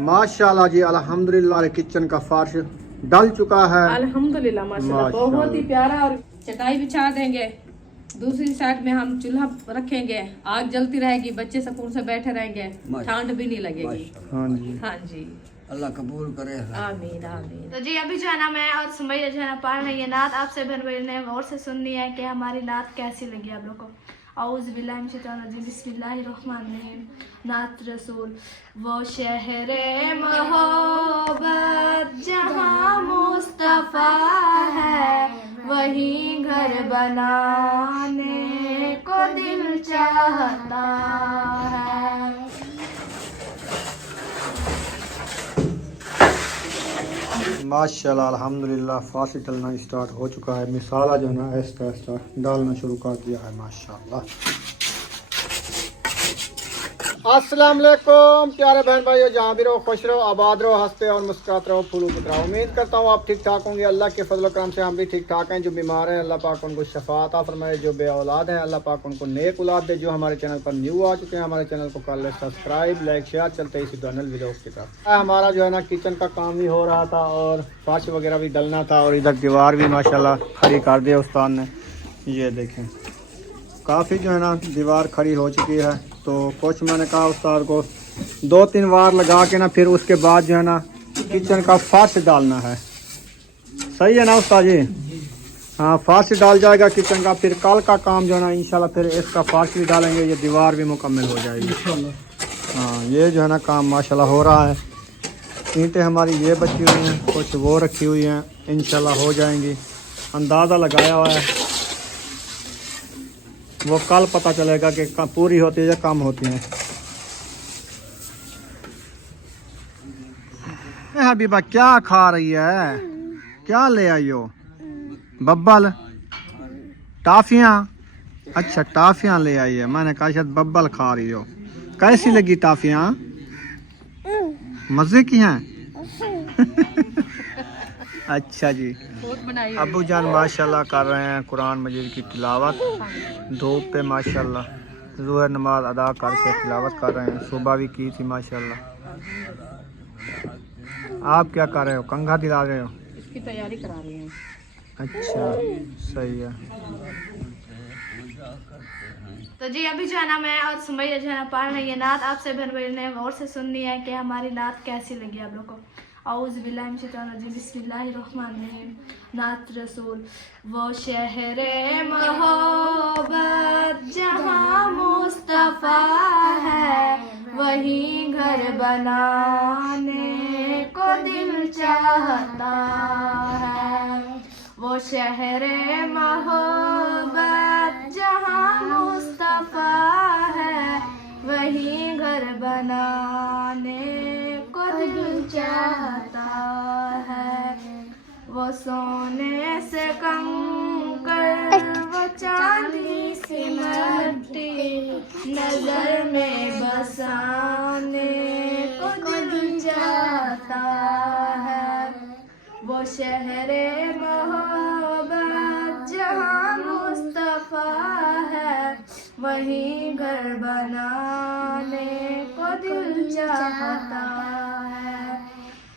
माशाल्लाह जी, अल्हम्दुलिल्लाह किचन का फर्श डल चुका है। अल्हम्दुलिल्लाह माशाल्लाह बहुत ही प्यारा। और चटाई बिछा देंगे, दूसरी साइड में हम चूल्हा रखेंगे, आग जलती रहेगी, बच्चे सुकून से बैठे रहेंगे, ठंड भी नहीं लगेगी। हाँ जी, हाँ जी, अल्लाह कबूल करे। आमीन आमीन। तो जी अभी जो है ना मैं और सुमैया जो है ना पढ़ रही है नात। आपसे बहन भाई ने गौर से सुननी है कि हमारी नात कैसी लगी आप लोग को। औज़ बिल्लाहि मिनश शैतानिर रजीम, बिस्मिल्लाहिर रहमानिर रहीम। नात रसूल। वो शहरे मोहब्बत जहाँ मुस्तफ़ा है, वहीं घर बनाने को दिल चाहता है। माशाल्लाह अल्हम्दुलिल्लाह फर्श डलना स्टार्ट हो चुका है। मिसाला जो है ना ऐसा डालना शुरू कर दिया है माशाल्लाह। अस्सलाम वालेकुम प्यारे बहन भाइयों, जहाँ भी रहो खुश रहो, आबाद रहो, हंसते और मुस्कुराते रहो, फूलों की तरह। उम्मीद करता हूँ आप ठीक ठाक होंगे। अल्लाह के फजल करम से हम भी ठीक ठाक हैं। जो बीमार हैं अल्लाह पाक उनको शफा अता फरमाए, जो बे औलाद हैं अल्लाह पाक उनको नेक औलाद दे। जो हमारे चैनल पर न्यू आ चुके हैं हमारे चैनल को कर ले सब्सक्राइब, लाइक शेयर। चलते इसी चैनल वीडियो की तरफ। हमारा जो है ना किचन का काम भी हो रहा था और फर्श वगैरह भी डलना था, और इधर दीवार भी माशाल्लाह खड़ी कर दिया उस्ताद ने। ये देखें काफ़ी जो है ना दीवार खड़ी हो चुकी है। तो कुछ मैंने कहा उस्ताद को 2-3 बार लगा के ना फिर उसके बाद जो है ना किचन का फर्श डालना है। सही है ना उस्ताद जी? हाँ, फर्श डाल जाएगा किचन का, फिर कल का काम जो है ना इंशाल्लाह फिर इसका फर्श भी डालेंगे, ये दीवार भी मुकम्मल हो जाएगी। हाँ, ये जो है ना काम माशाल्लाह हो रहा है। ईंटें हमारी ये बची हुई हैं, कुछ वो रखी हुई हैं, इंशाल्लाह हो जाएंगी। अंदाज़ा लगाया हुआ है, वो कल पता चलेगा कि पूरी होती है या कम होती है। हबीबा क्या खा रही है? क्या ले आई हो? बब्बल, टाफियाँ? अच्छा टाफियाँ ले आई है, मैंने कहा शायद बब्बल खा रही हो। कैसी लगी टाफियाँ? मज़े की हैं? अच्छा जी। अबू जान माशाल्लाह कर रहे हैं कुरान मजीद की तिलावत धूप पे माशाल्लाह। ज़ोहर नमाज अदा करके तिलावत कर रहे हैं, सुबह भी की थी माशाल्लाह। आप क्या कर रहे हो? कंघा दिला रहे हो? इसकी तैयारी करा रही हैं। अच्छा सही है। तो जी अभी जो है ना मैं और सुमैया जो है ना पढ़ रही है नात। आपसे बहन भाई ने गौर से सुननी है कि हमारी नात कैसी लगी आप लोग को। औज़ बिल्लाहि मिनश शैतानिर रजीम, बिस्मिल्लाहिर रहमानिर रहीम। नात रसूल। वो शहरे मोहब्बत जहाँ मुस्तफ़ा है, वहीं घर बनाने को दिल चाहता है। वो शहरे मोहब्बत जहाँ मुस्तफ़ा है, वहीं घर बनाने को दिल चाहता है। वो सोने से कंकर, वो चांदी से मट्टी, नजर में बसाने को दिल चाहता है। वो शहरे मोहब्बत जहाँ मुस्तफ़ा है, वहीं घर बनाने को दिल चाहता है।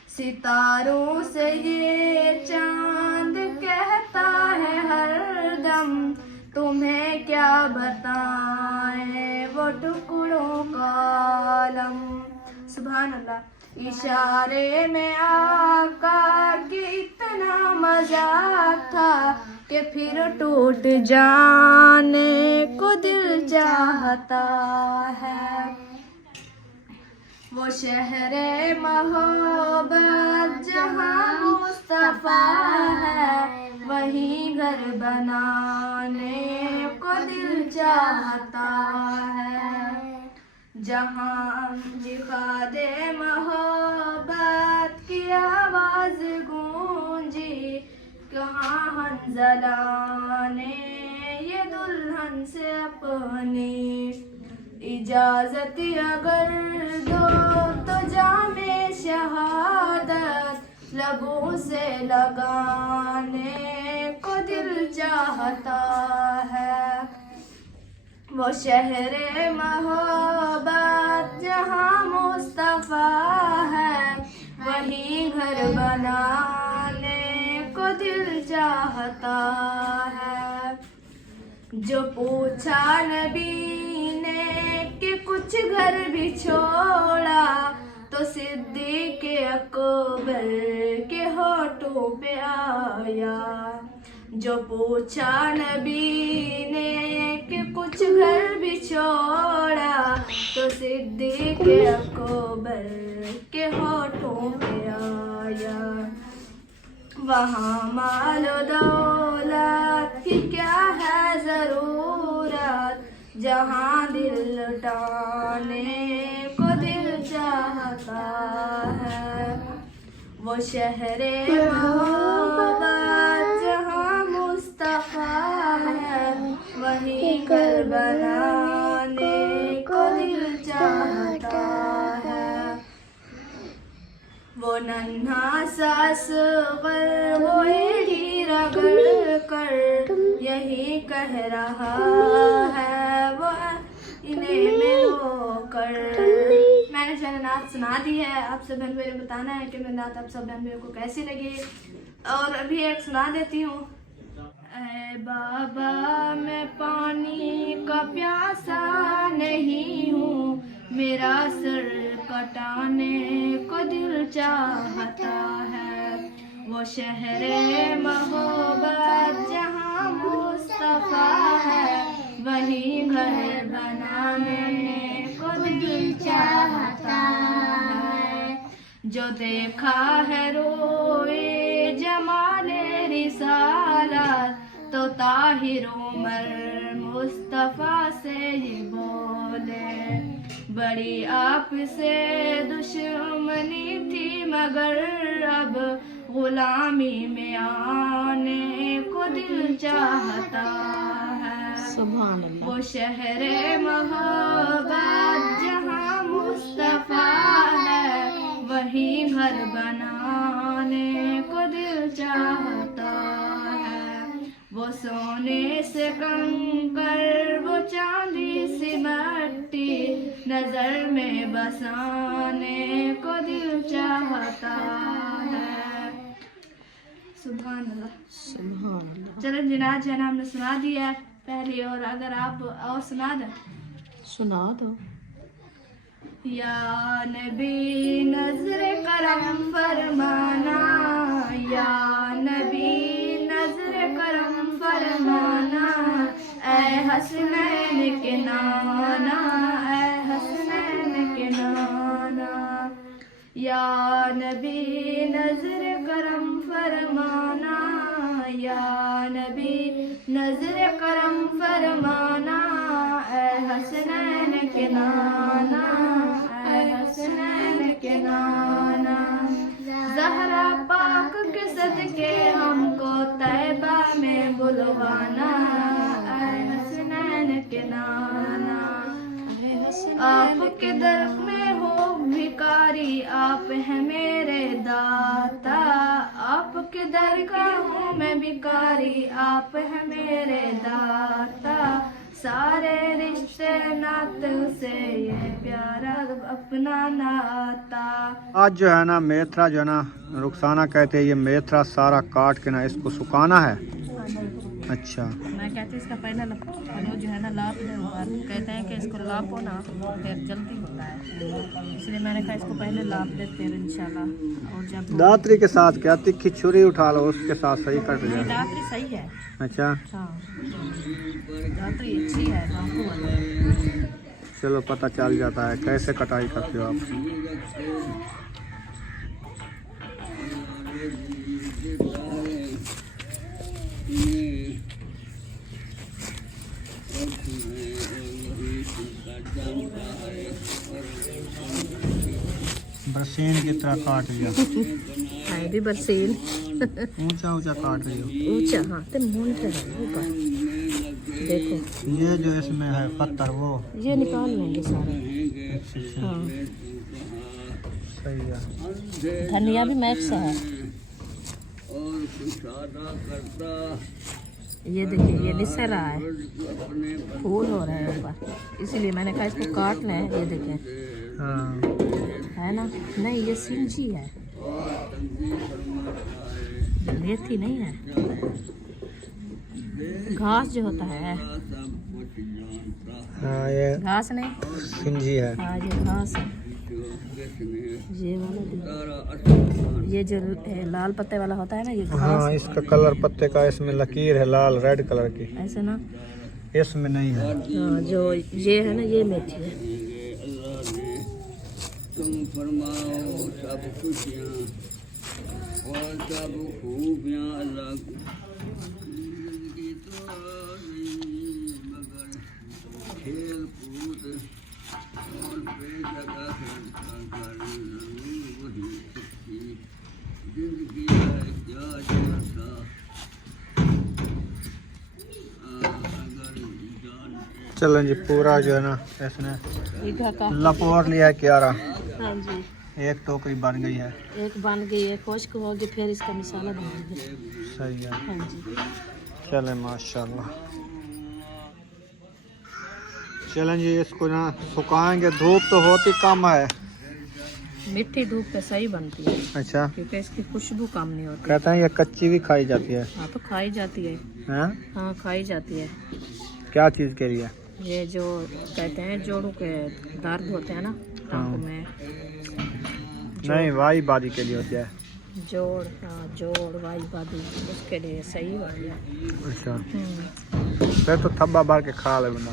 सितारों से ये चांद कहता है हरदम, तुम्हें क्या बताएं वो टुकड़ों का आलम। सुभान अल्लाह। इशारे में आका के इतना मजाक था कि फिर टूट जाने को दिल चाहता है। वो शहरे मोहब्बत जहाँ मुस्तफ़ा है, वहीं घर बनाने को दिल चाहता है। जहाँ जिहादे मोहब्बत की आवाज़ गूंजी, कहाँ हंज़ला ने ये दुल्हन से अपनी इजाज़त अगर दो तो जामे शहादत लबों से लगाने को दिल चाहता है। वो शहरे मोहब्बत जहाँ मुस्तफ़ा है, वही घर बनाने को दिल चाहता है। जो पूछा नबी ने कि कुछ घर भी छोड़ा, तो सिद्दीक़ अकबर के होठों पे आया। जो पूछा नबी ने कि कुछ घर भी छोड़ा, तो सिद्दीक़ अकबर के होठों पे आया। वहाँ मालो दौलत की क्या है ज़रूरत, जहाँ दिल लुटाने को दिल चाहता है। वो शहरे मोहब्बत जहाँ मुस्तफ़ा है, वही घर बनाने को दिल चाहता है। वो नन्हा सा असग़र वो एड़ी रगड़ कर यही कह रहा है, वो इन्हें मिलो कर। मैंने जो नात सुना दी है, आप सब बहन भाइयों को बताना है कि मेरी नात आप सब बहन भाइयों को कैसी लगी। और अभी एक सुना देती हूँ। ऐ बाबा मैं पानी का प्यासा नहीं हूँ, मेरा सर कटाने को दिल चाहता है। वो शहरे मोहब्बत जहाँ मुस्तफ़ा है, वही घर बनाने को दिल चाहता है। जो देखा है रोए जमाने रिसालत, तो ताहिर उमर मुस्तफ़ा से ये बोले, बड़ी आपसे दुश्मनी थी मगर अब गुलामी में आने को दिल चाहता है। सुभान अल्लाह। वो शहरे मोहब्बत जहाँ मुस्तफ़ा है, वही घर बनाने को दिल चाहता है। वो सोने से कंकर वो चांदी सी मट्टी, नजर में बसाने को दिल चाहता है। सुभान अल्लाह, सुभान अल्लाह। चलो जिनात जो है ना हमने सुना दिया है पहले, और अगर आप और सुना दें। सुना दो। या नबी नजर करम फरमाना, या नबी नजर करम फरमाना, ऐ हसनैन के नाना, ऐ हसनैन के नाना। या नबी नजर करम फरमाना, या नबी नजर करम फरमाना, ऐ हसनैन के नाना, ऐ हसनैन के नाना। ज़हरा पाक के सदके हमको तैबा में बुलवाना, ऐ हसनैन के नाना। आपके दर में हो भिकारी, आप हैं मेरे दाता। आपके दर का हूँ मैं भिकारी, आप हैं मेरे दाता। सारे रिश्ते नाते से ये प्यारा अपना नाता। आज जो है ना मेथरा जो है ना रुखसाना कहते हैं, ये मेथरा सारा काट के ना इसको सुखाना है। अच्छा, मैं कहती इसका पहले जो है ना लाप दे, कहते हैं कि इसको लापो ना फिर जल्दी होता है, इसलिए मैंने कहा इसको पहले लाप देते हैं इंशाल्लाह। और जब दातरी के साथ क्या तिखी छुरी उठा लो, उसके साथ सही कट जाए। दातरी सही है। अच्छा, हाँ दातरी अच्छी है, बापू वाली। चलो पता चल जाता है कैसे कटाई करते हो आप। बरसीन की तरह काट लिया है भी बरसीन। ऊंचा ऊंचा काट रही हो। ऊंचा, हाँ तो मुंह से ऊपर देखो। ये जो इसमें है पत्थर वो ये निकाल लेंगे सारे। अच्छा, हाँ सही है। धनिया भी मैच से है। ये देखिए ये निसर रहा है, फूल हो रहा है ऊपर, इसीलिए मैंने कहा इसको काटना है। ये देखें हाँ है ना, नहीं ये सिंजी है, मेथी नहीं है। घास जो होता है, हाँ ये घास नहीं, सिंजी है। हाँ ये घास है। ये वाला देखो, ये जो लाल पत्ते वाला होता है ना, ये घास हाँ इसका कलर पत्ते का, इसमें लकीर है लाल रेड कलर की, ऐसे ना। इसमें नहीं है। हाँ जो ये है ना, ये मेथी है। तुम फरमाओ सब खुशियाँ और सब खूबियाँ अल्लाह की। जिंदगी तो नहीं मगर खेल कूद और बेजगह वही सच्ची जिंदगी है क्या जैसा अगर जान। चलो जी पूरा जो है ना इसने ईगा का, लपोर लिया है क्यारा, हाँ जी, एक टोकरी बन गई है। एक बन गई है, खुश्क होगी फिर इसका मसाला बनाएंगे। सही है, हाँ जी, चले माशाल्लाह। चलें जी इसको ना सुखाएंगे, धूप तो होती कम है। मिट्टी धूप पे सही बनती है, अच्छा, क्योंकि इसकी खुशबू कम नहीं होती। कहते हैं ये कच्ची भी खाई जाती है। हाँ तो खाई जाती है, हैं? हाँ खाई जाती है। क्या चीज़ के लिए? ये जो कहते हैं जोड़ों के दर्द होते हैं ना टांगों में, नहीं वाई बादी के लिए होती है। जोड़, हाँ जोड़ वाई बादी, उसके लिए सही होती है। अच्छा, फिर तो थब्बा भर के खा ले बंदा।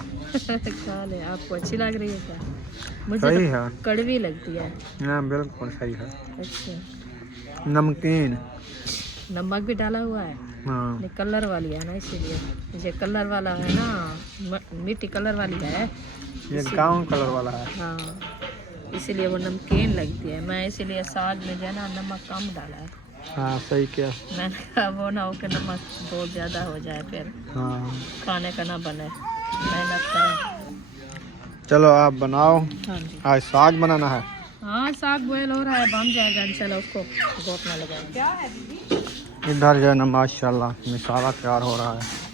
खा ले। आपको अच्छी लग रही है क्या? मुझे सही तो है, कड़वी लगती है। हाँ बिल्कुल सही है। अच्छा, नमकीन, नमक भी डाला हुआ है। हाँ ये कलर वाली है ना, इसीलिए। ये कलर वाला है ना, मिट्टी कलर वाली है, ये गाउन कलर वाला है। हाँ इसीलिए वो नमकीन लगती है। मैं इसीलिए साग में जो है ना नमक कम डाला है। हाँ सही क्या, मैंने कहा वो ना हो कि नमक बहुत ज़्यादा हो जाए, फिर हाँ खाने का ना बने, मेहनत करें। चलो आप बनाओ, हाँ जी, आज साग बनाना है। हाँ साग बॉयल हो रहा है, बन जाएगा इंशाल्लाह, उसको घोटना लगाएंगे। क्या है दीदी? इधर जो है ना माशाल्लाह मसाला तैयार हो रहा है।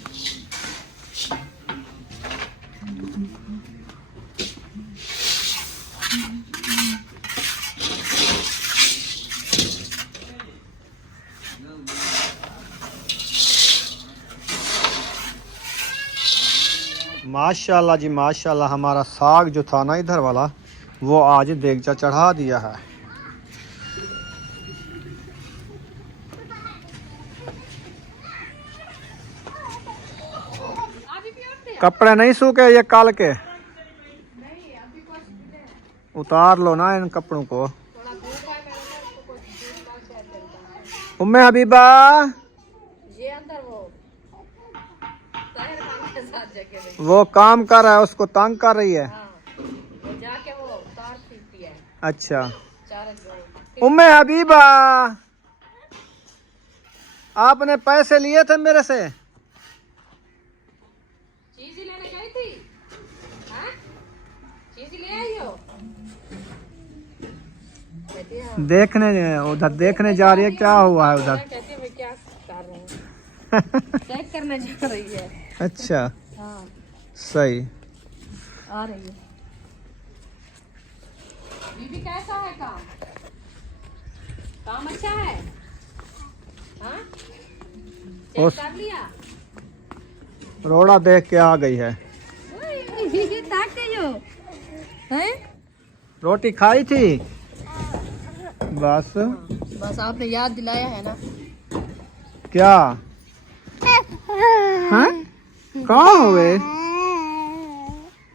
माशाल्लाह जी माशाल्लाह, हमारा साग जो था ना इधर वाला, वो आज देगचा चढ़ा दिया है। कपड़े नहीं सूखे ये कल के, उतार लो ना इन कपड़ों को। उम्मे हबीबा, ये अंदर वो काम कर रहा है, उसको तंग कर रही है। हाँ, वो जाके वो तार खींचती है। अच्छा, चार उम्मे हबीबा आपने पैसे लिए थे मेरे से? चीज लेने गई थी? हाँ? चीज ले आई हो? देखने उधर देखने जा रही है, क्या हुआ है उधर? कहती मैं क्या कर रही हूँ, चेक करने जा रही है। अच्छा हाँ सही। आ रही है। बीबी कैसा है काम? काम अच्छा है? हाँ? चेक कर लिया? रोड़ा देख के आ गई है। ताकते जो हैं? रोटी खाई थी बस। बस आपने याद दिलाया है ना। क्या? हाँ? कहाँ हुए?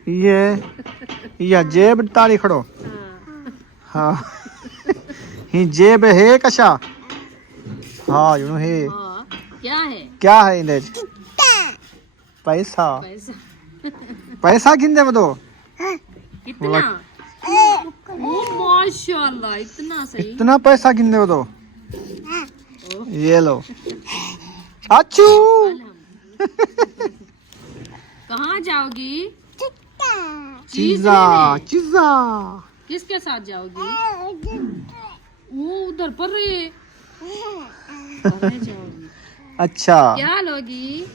ये जेब तारी खड़ो। हाँ ही जेब है कशा। हाँ यू है। हाँ, क्या है इंदे पैसा। पैसा? पैसा किंदे बदो कितना? ओ माशाल्लाह, इतना सही। इतना पैसा किंदे बदो। ये लो। अच्छू कहाँ जाओगी? चीजा चीजा। किसके साथ जाओगी? वो उधर पर रही है। जाओगी? अच्छा क्या लोगी?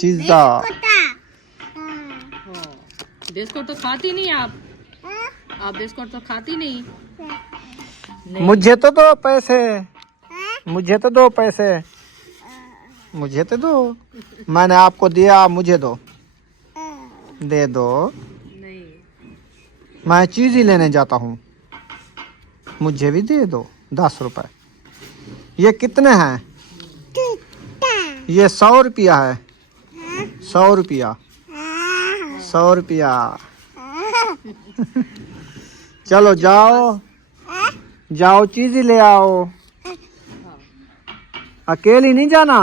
चीजा। बिस्कुट तो खाती नहीं आप बिस्कुट तो खाती नहीं। मुझे तो दो पैसे, मुझे तो दो पैसे, मुझे तो दो। मैंने आपको दिया, आप मुझे दो, दे दो। नहीं मैं चीज ही लेने जाता हूँ, मुझे भी दे दो 10 रुपए। ये कितने हैं? ये 100 रुपया है, 100 रुपया, 100 रुपया। चलो जाओ जाओ, चीज ही ले आओ। अकेली नहीं जाना।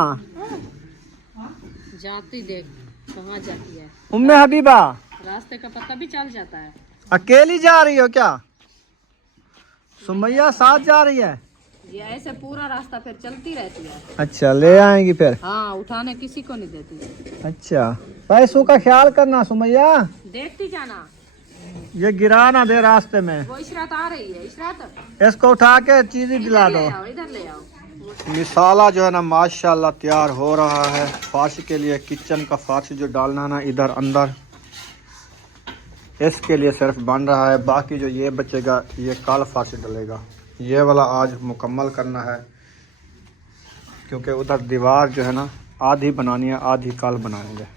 जाती देख कहाँ जाती है। उम्मे हबीबा, रास्ते का पता भी चल जाता है। अकेली जा रही हो क्या? सुमैया साथ जा रही है? ये ऐसे पूरा रास्ता फिर चलती रहती है। अच्छा, ले आएंगी फिर। हाँ, उठाने किसी को नहीं देती। अच्छा, पैसों का ख्याल करना सुमैया, देखती जाना, ये गिरा ना दे रास्ते में। वो इशरात आ रही है। इशरात इसको उठा के चीज ही दिला दो। इधर ले आओ। मिसाला जो है ना माशाल्लाह तैयार हो रहा है फर्श के लिए। किचन का फर्श जो डालना ना इधर अंदर, इसके लिए सिर्फ बन रहा है। बाकी जो ये बचेगा ये कल फर्श डलेगा। ये वाला आज मुकम्मल करना है, क्योंकि उधर दीवार जो है ना आधी बनानी है, आधी कल बनाएंगे।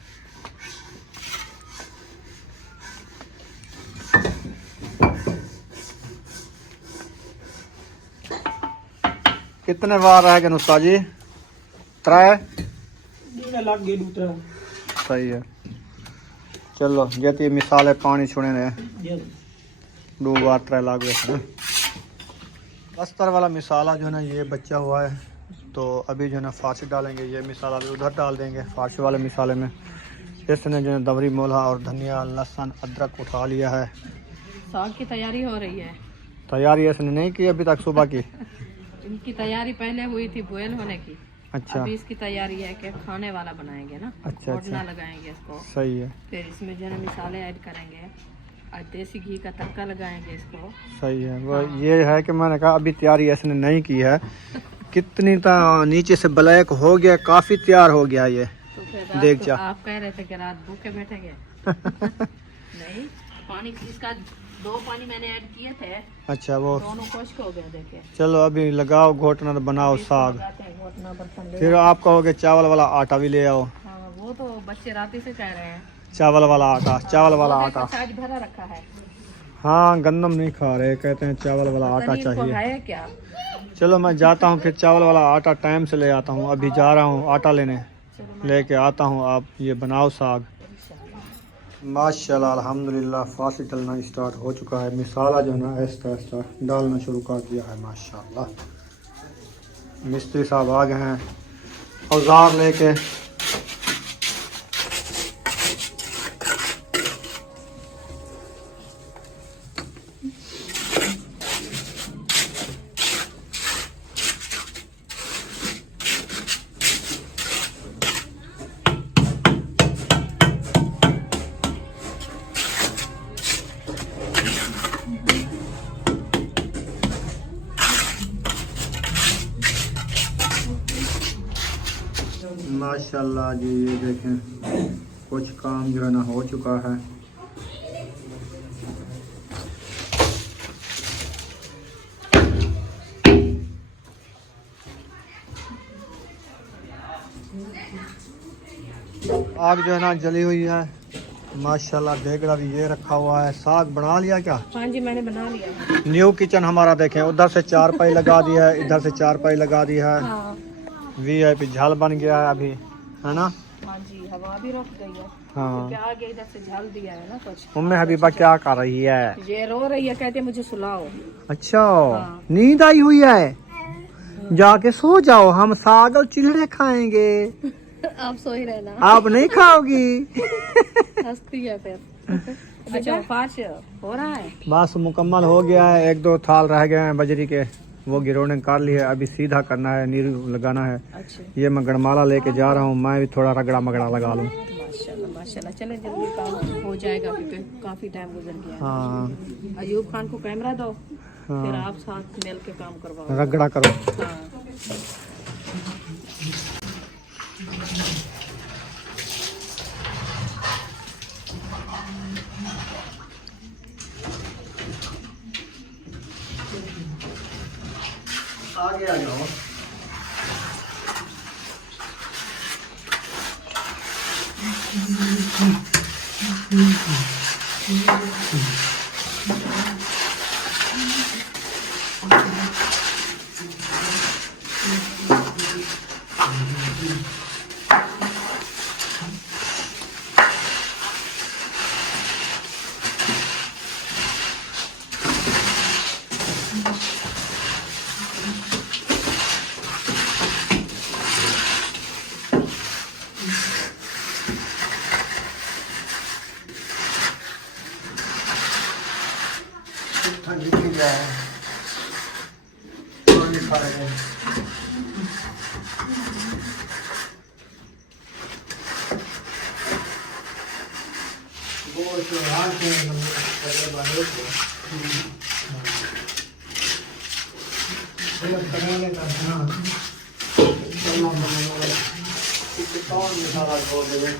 कितने बार रह गए नुस्ता जी? 3 लग गए। सही है। चलो ये मिसाले पानी छोड़े ने 2 बार 3 लाग गए। अस्तर वाला मिसाला जो है ना ये बचा हुआ है, तो अभी जो है ना फार्श डालेंगे। ये मिसाला भी उधर डाल देंगे फार्श वाले मिसाले में। इसने जो है दवरी मोला और धनिया लहसुन अदरक उठा लिया है। साग की तैयारी हो रही है। तैयारी इसने नहीं की अभी तक सुबह की। इनकी तैयारी पहले हुई थी बॉयल होने की। अच्छा, अभी इसकी तैयारी है कि खाने वाला बनाएंगे ना। अच्छा घोटना लगाएंगे इसको। सही है, फिर इसमें जो है ना मिसाले ऐड करेंगे और देसी घी का तड़का लगाएंगे इसको। सही है। वो ये है कि मैंने कहा अभी तैयारी इसने नहीं की है। कितनी नीचे से ब्लैक हो गया, काफी तैयार हो गया ये। तो फिर देख जा। आप कह रहे थे कि रात भूखे बैठेंगे। नहीं, पानी इसका 2 पानी मैंने ऐड किए थे। अच्छा, वो दोनों खुश्क हो गए देखे। चलो अभी लगाओ घोटना, बनाओ साग। घोटना बर्तन ले। फिर आप कहोगे चावल वाला आटा भी ले आओ। हाँ, वो तो बच्चे राती से कह रहे हैं चावल वाला आटा, चावल वाला वो आटा। देखो, आज भरा रखा है। हाँ, गंदम नहीं खा रहे, कहते हैं चावल वाला आटा पनीर को चाहिए। है क्या? चलो मैं जाता हूँ, फिर चावल वाला आटा टाइम से ले आता हूँ। अभी जा रहा हूँ आटा लेने, लेके आता हूँ। आप ये बनाओ साग। माशाल्लाह अल्हम्दुलिल्लाह फासी डलना स्टार्ट हो चुका है। मिसाला जो है ना ऐसा ऐसा डालना शुरू कर दिया है। माशाल्लाह मिस्त्री साहब आ गए हैं औजार लेके। माशाल्लाह जी, ये देखें कुछ काम जो है ना हो चुका है। आग जो है ना जली हुई है माशाल्लाह। देगड़ा भी ये रखा हुआ है। साग बना लिया क्या? हाँ जी, मैंने बना लिया। न्यू किचन हमारा देखें, उधर से 4 पाई लगा दिया है, इधर से 4 पाई लगा दिया है। हाँ। VIP झाल बन गया है अभी, है ना? हाँ जी, हवा भी रुक गई है। हाँ। क्योंकि आगे इधर से झाल दिया है ना कुछ। उम्मे हबीबा क्या कर रही है? ये रो रही है, कहते मुझे सुलाओ। अच्छा, हाँ। नींद आई हुई है? जाके सो जाओ, हम साग और चिल्हड़े खाएंगे। आप सो ही रहना। आप नहीं खाओगी? हंसती है फिर। अच्छा, फाश हो रहा है। बस मुकम्मल हो गया है। 1-2 थाल रह गए हैं बजरी के, वो गिरोने कर लिए। अभी सीधा करना है, नीरू लगाना है। अच्छा, ये मैं गड़माला लेके जा रहा हूँ। मैं भी थोड़ा रगड़ा मगड़ा लगा लूँ। माशाल्लाह माशाल्लाह। चले जल्दी काम हो जाएगा क्योंकि काफी टाइम गुजर गया है। हाँ अयूब खान को कैमरा दो, हाँ। फिर आप साथ मिल के काम करवाओ। रगड़ा करो। हाँ। आगे आ जाओ। ठंडी की जाए पानी खा रहे हैं। गोश्त हाथ में अगर बाहर को ये बनाने का ना चलना बनाना कितने कौन मसाला छोड़ देंगे।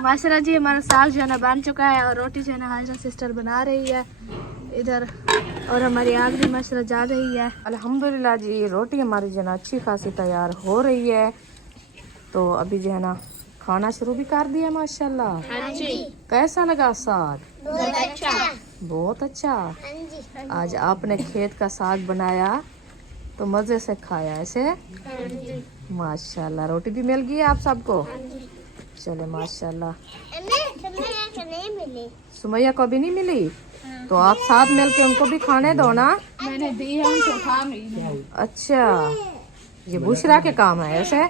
माशाल्लाह जी हमारा साग जो है ना बन चुका है और रोटी जो है ना हाजरा सिस्टर बना रही है इधर, और हमारी आग भी माशाल्लाह जा रही है। अल्हम्दुलिल्लाह जी रोटी हमारी जो है ना अच्छी खासी तैयार हो रही है। तो अभी जो है ना खाना शुरू भी कर दिया माशाल्लाह। हाँ जी। कैसा लगा साग? बहुत अच्छा। बहुत अच्छा। आज आपने खेत का साग बनाया तो मजे से खाया ऐसे? माशाल्लाह। रोटी भी मिल गई आप सबको? चले माशाल्लाह। सुमैया को भी नहीं मिली? तो आप साथ मिल के उनको भी खाने दो ना। मैंने दी है उनको, खा रही है। अच्छा, ये बुशरा के काम है ऐसे?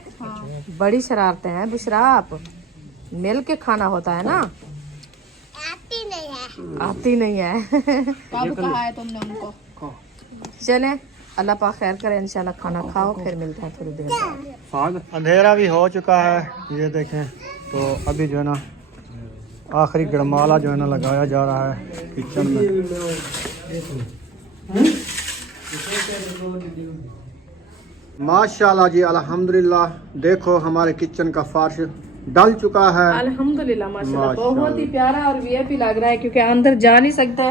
बड़ी शरारतें हैं बुशरा, आप मिल के खाना होता है ना। आती नहीं है कब कहा है तुमने उनको? चले अल्लाह पाक खैर करे, इंशाल्लाह खाना खाओ फिर मिलते हैं थोड़ी देर बाद। अंधेरा भी हो चुका है, ये देखें। तो अभी जो है ना आखिरी गरमाला जो है ना लगाया जा रहा है किचन में। माशाल्लाह जी अल्हम्दुलिल्लाह। देखो हमारे किचन का फर्श डल चुका है अल्हम्दुलिल्लाह माशाल्लाह। बहुत ही प्यारा और वीआईपी लग रहा है क्योंकि अंदर जा नहीं सकते।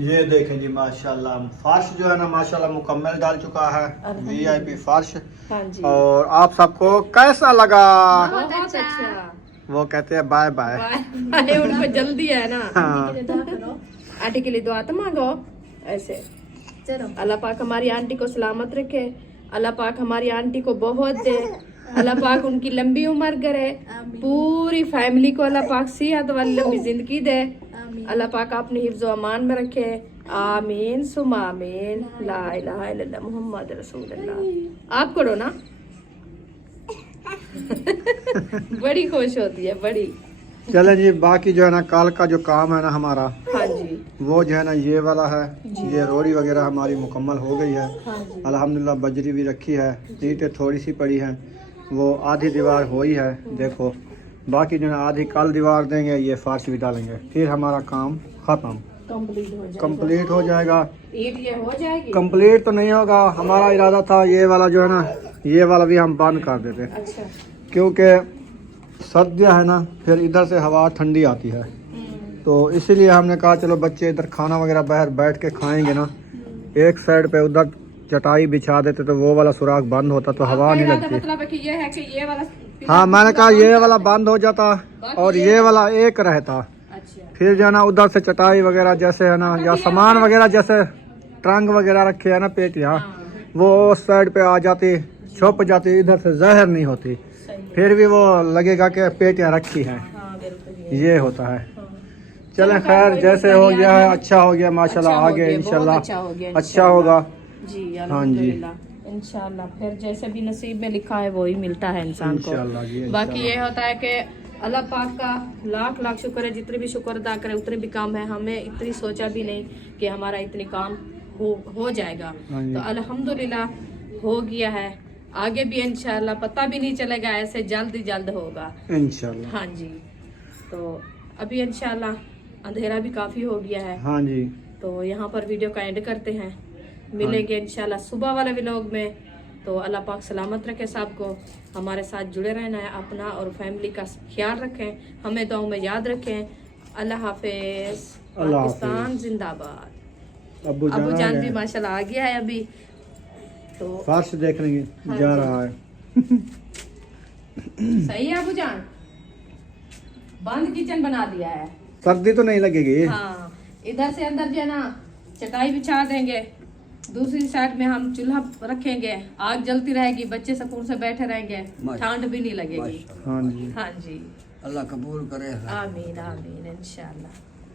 ये देखें जी माशाल्लाह फर्श जो है ना माशाल्लाह मुकम्मल डाल चुका है, वीआईपी फर्श। हाँ जी। और आप सबको कैसा लगा? बहुत अच्छा। वो कहते हैं बाय बाय। अरे उनको जल्दी है ना। हाँ। आंटी के लिए दुआ तो मांगो ऐसे। अल्लाह पाक हमारी आंटी को सलामत रखे, अल्लाह पाक हमारी आंटी को बहुत दे, अल्लाह पाक उनकी लंबी उम्र करे, पूरी फैमिली को अल्लाह पाक सेहत वाली लंबी जिंदगी दे, अल्लाह पाक अपनी हिफ्ज़ व अमान में रखे। आमीन सुमा आमीन। ला इलाहा इल्लल्लाह मुहम्मद रसूलुल्लाह। आप करो ना। बड़ी खुश होती है बड़ी। चले जी, बाकी जो है ना कल का जो काम है ना हमारा, हाँ जी, वो जो है ना ये वाला है। ये रोड़ी वगैरह हमारी मुकम्मल हो गई है। हाँ जी। अल्हम्दुलिल्लाह बजरी भी रखी है, ईंटें थोड़ी सी पड़ी हैं, वो आधी दीवार हो ही है। देखो बाकी जो है ना आधी कल दीवार देंगे, ये फर्श भी डालेंगे, फिर हमारा काम ख़त्म कंप्लीट हो जाएगा। ईद ये हो जाएगी। कंप्लीट तो नहीं होगा, हमारा इरादा था ये वाला जो है ना, ये वाला भी हम बंद कर देते, अच्छा। क्योंकि सर्दियाँ है ना, फिर इधर से हवा ठंडी आती है, तो इसीलिए हमने कहा चलो बच्चे इधर खाना वगैरह बाहर बैठ के खाएंगे ना, एक साइड पे उधर चटाई बिछा देते तो वो वाला सुराख बंद होता तो हवा नहीं लगती। मतलब है कि ये है कि ये वाला हाँ मैंने कहा ये वाला बंद हो जाता और ये वाला एक रहता, अच्छा फिर जो है ना उधर से चटाई वगैरह जैसे है ना या सामान वगैरह जैसे ट्रंक वगैरह रखे है ना पेटियाँ, वो उस साइड पे आ जाती, छुप जाती, इधर से जहर नहीं होती, फिर भी वो लगेगा कि पेटियाँ रखी हैं। हाँ बिल्कुल ये होता है। चले खैर जैसे हो गया है अच्छा हो गया माशाल्लाह, आगे इंशाल्लाह अच्छा होगा। जी हाँ जी इंशाल्लाह, फिर जैसे भी नसीब में लिखा है वही मिलता है इंसान को। इंशाल्लाह जी, बाकी ये होता है कि अल्लाह पाक का लाख लाख शुक्र है, जितने भी शुक्र अदा करें उतने भी काम है। हमें इतनी सोचा भी नहीं कि हमारा इतने काम हो जाएगा, हाँ जी। तो अल्हम्दुलिल्लाह हो गया है। आगे भी इंशाल्लाह पता भी नहीं चलेगा, ऐसे जल्द ही जल्द होगा इंशाल्लाह। हाँ जी, तो अभी इंशाल्लाह अंधेरा भी काफ़ी हो गया है, हाँ जी तो यहाँ पर वीडियो का एंड करते हैं। मिलेंगे इंशाल्लाह सुबह वाले व्लॉग में। तो अल्लाह पाक सलामत रखे सबको, हमारे साथ जुड़े रहना है, अपना और फैमिली का ख्याल रखें, हमें दुआओं में याद रखें। अल्लाह हाफिज। अल्लाह पाकिस्तान जिंदाबाद। अब्बू अबू जान भी जान माशाल्लाह आ गया है अभी, तो फर्श देख लेंगे हाँ जा जी। रहा है। सही है अबू जान, बंद किचन बना दिया है। सर्दी तो नहीं लगेगी। हाँ, इधर से अंदर जो है ना चटाई बिछा देंगे, दूसरी साइड में हम चूल्हा रखेंगे, आग जलती रहेगी, बच्चे सुकून से बैठे रहेंगे, ठंड भी नहीं लगेगी। हाँ जी हाँ जी, अल्लाह कबूल करे। आमीन आमीन इंशाल्लाह।